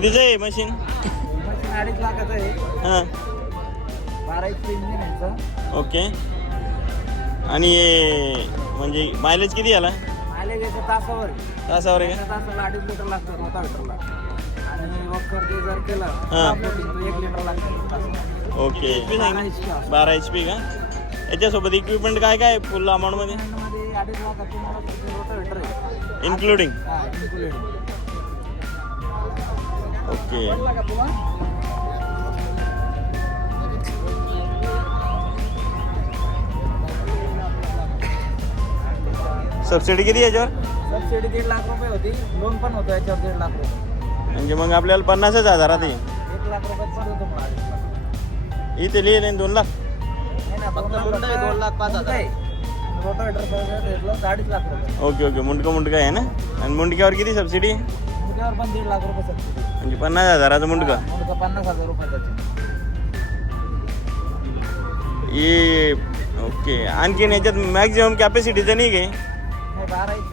कितीचं आहे machine? Machine 2.5 लाखाचं आहे. हां 12 HP इंजिन आहे याचं. ओके. आणि म्हणजे मायलेज किती आला? मायलेज याचं तासावर आहे. तासावर आहे का? तासाला 2.5 लिटर लागतं रोटावेटरला. आणि वॉकर ते जर केलं हां. तर 1 लिटर लागतं. ओके. 12 HP का? याच्यासोबत इक्विपमेंट काय काय फुल अमाऊंटमध्ये? मध्ये 2.5 लाखाचं मला रोटावेटर आहे. इन्क्लुडिंग? हां इन्क्लुडिंग. ओके. सबसिडी किती याच्यावर? सबसिडी 1.5 लाख रुपये होती. लोन पण होतं याच्यावर 1.5 लाख रुपये. म्हणजे मग आपल्याला 50,000 येईल. 1 लाख रुपयात पण होतं मला 2.5 लाख. इथे लिहिले 2 लाख. नाही ना, 2 लाख 5,000. रोटावेटर 2.5 लाख रुपये. Okay okay. मुंडका आहे ना? आणि मुंडक्यावर किती सबसिडी? मुंडक्यावर पण 1.5 लाख रुपये सबसिडी. म्हणजे 50,000चं मुंडका. मुंडका 50,000 रुपयाचं. ये ओके. आणखीन याच्यात मॅक्झिमम कॅपॅसिटीचं नाही काय? नाही 12 HP.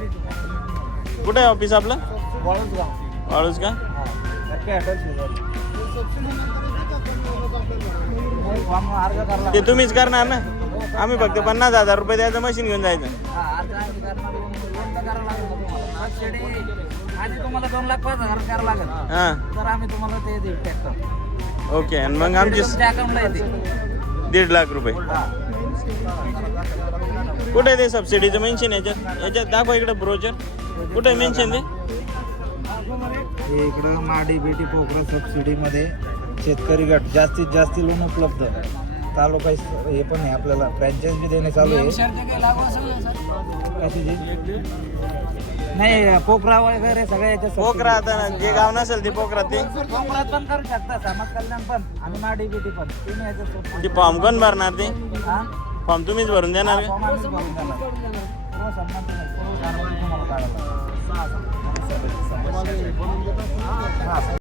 कुठं आहे ऑफिस आपलं? वाळूसगाव. वाळूस का? हां. नक्की हॉटेल शेजारी. फॉर्म अर्ज करायला ते तुम्हीच करणार ना? आम्ही फक्त 50,000 रुपये द्यायचं, मशीन घेऊन जायचं. हां अर्ज आम्ही करणार. लोन तर करावं लागेल ना तुम्हाला. सबसिडी आणि तुम्हाला 2,05,000 करावं लागेल. हां तर आम्ही तुम्हाला ते देऊ ट्रॅक्टर. ओके. आणि मग आमची तुमच्या अकाउंटला येते. 1.5 लाख रुपये. हां. कुठे आहे ते सबसिडीचं मेन्शन याच्यात दाखवा इकडे ब्रोचर. कुठे मेन्शन ते? हे इकडं माडी बेटी पोखरा सबसिडीमध्ये शेतकरी गट जास्तीत जास्त लोन उपलब्ध. तालुका हे पण आहे आपल्याला फ्रँचाईज बी देणे चालू आहे. नाही पोखरा वगैरे सगळ्या याच्यात पोखरा आता जे गाव नसेल ते पोखरा ते पोखरात पण करू शकता. समाज कल्याण पण आणि माडी बेटी पण तुम्ही याच्यात. ते फॉर्म कोण भरणार ते? हां फॉर्म तुम्हीच भरून देणार का? फॉर्म आम्हीच भरून देणार. पूर्ण सन्मान तुम्हाला, पूर्ण कारवाई तुम्हाला काढायला.